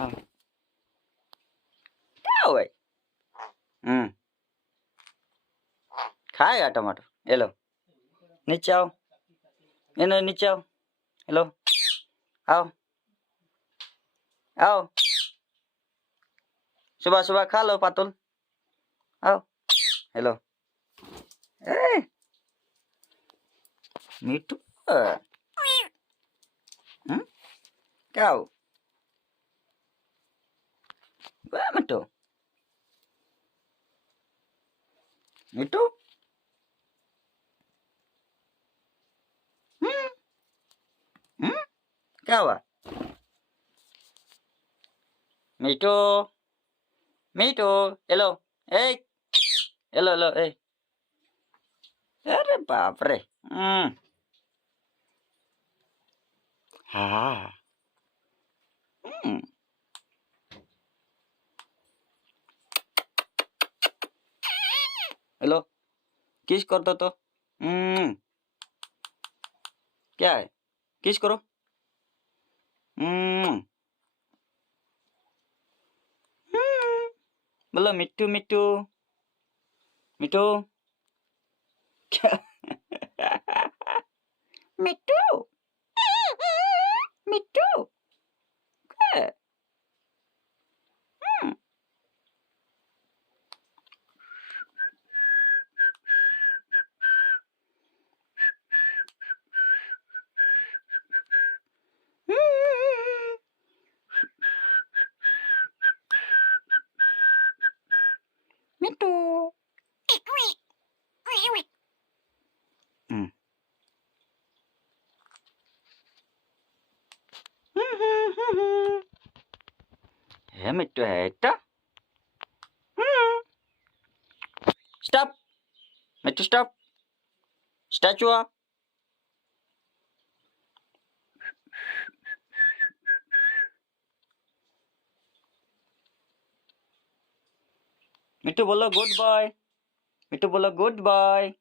आओ। क्या हुआ? खाएगा टमाटर? ये लो, नीचे आओ, ये नो नीचे आओ, हेलो, आओ आओ, सुबह सुबह खा लो पातुल, आओ, हेलो, ए मिठू, क्या हो? वाह मिठू, मिठू, क्या हुआ? मिठू, मिठू, हेलो, ए, हेलो हेलो, ए, अरे बाप रे, हाँ, हेलो, किस कर दो तो, क्या है? किस करो, बोलो मिट्टू मिट्टू, मिट्टू, क्या? मिट्टू, मिट्टू, क्या है? मिट्टू, है मिट्टू है इतना? स्टॉप, मिट्टू स्टॉप, स्टैचू आ, मिट्टू बोलो गुड बाय, मिट्टू बोलो गुड बाय,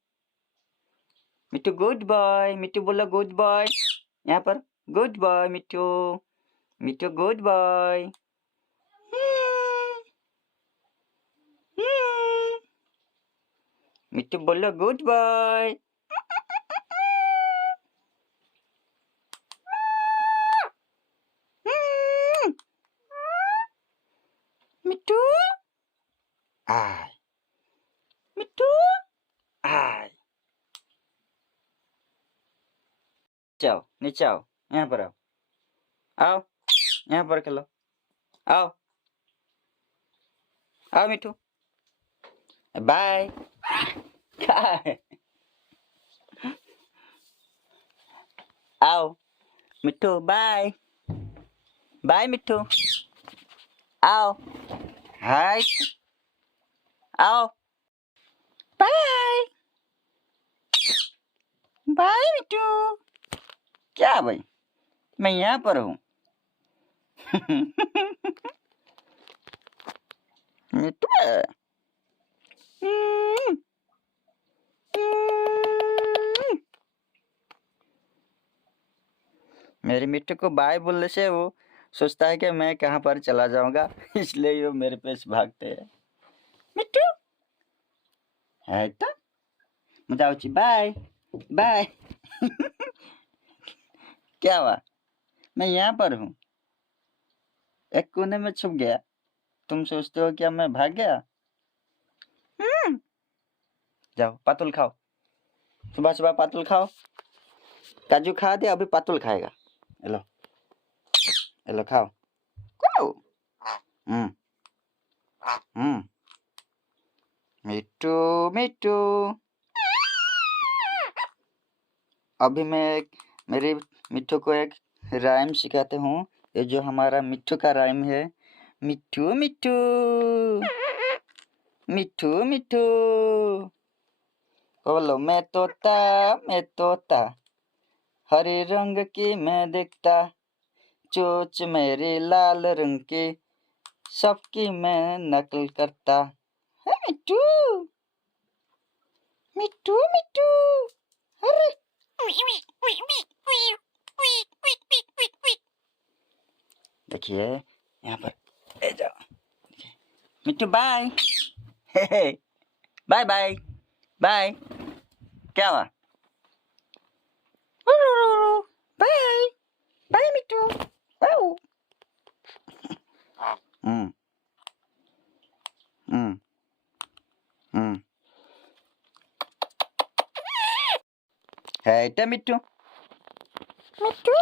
मिट्टू गुड बाय, मिट्टू बोलो गुड बाय, यहाँ पर गुड बाय मिट्टू, मिट्टू गुड बाय, मिट्टू बोलो गुड बाय, मिट्टू, आय, मिट्टू, आय, जाओ नीचे आओ, यहाँ पर आओ, आओ, यहाँ पर खेलो, आओ, आओ मिट्टू, बाय, आओ मिट्टू, बाय, बाय मिट्टू, आओ, हाय, आओ, बाय, बाय मिट्टू, क्या भाई, मैं यहाँ पर हूँ। मिट्टू, मेरे मिट्टू को बाय बोलने से वो सोचता है कि मैं कहाँ पर चला जाऊंगा, इसलिए वो मेरे पे भागते हैं। मिट्टू है तो मुझे उची बाय बाय। क्या हुआ? मैं यहाँ पर हूँ, एक कोने में छुप गया। तुम सोचते हो क्या मैं भाग गया? जाओ पातुल खाओ, सुबह सुबह पातुल खाओ, काजू खा दे, अभी पातुल खाएगा। हेलो हेलो खाओ, खाओ। मिट्टू मिट्टू, अभी मैं मेरे मिट्टू को एक राइम सिखाते हूँ। ये जो हमारा मिट्टू का राइम है, मिट्टू मिट्टू, मिट्टू मिट्टू, बोलो मैं तोता, हरे रंग की मैं दिखता, चोंच मेरी लाल रंग की, सबकी मैं नकल करता है। मिट्टू मिट्टू मिट्टू, अरे देखिए यहाँ पर ले जाओ। Mittu bye. Bye bye bye. क्या हुआ? बाय बाय मिट्टू। हम्म हम्म हम्म है मिट्टू। मिट्टू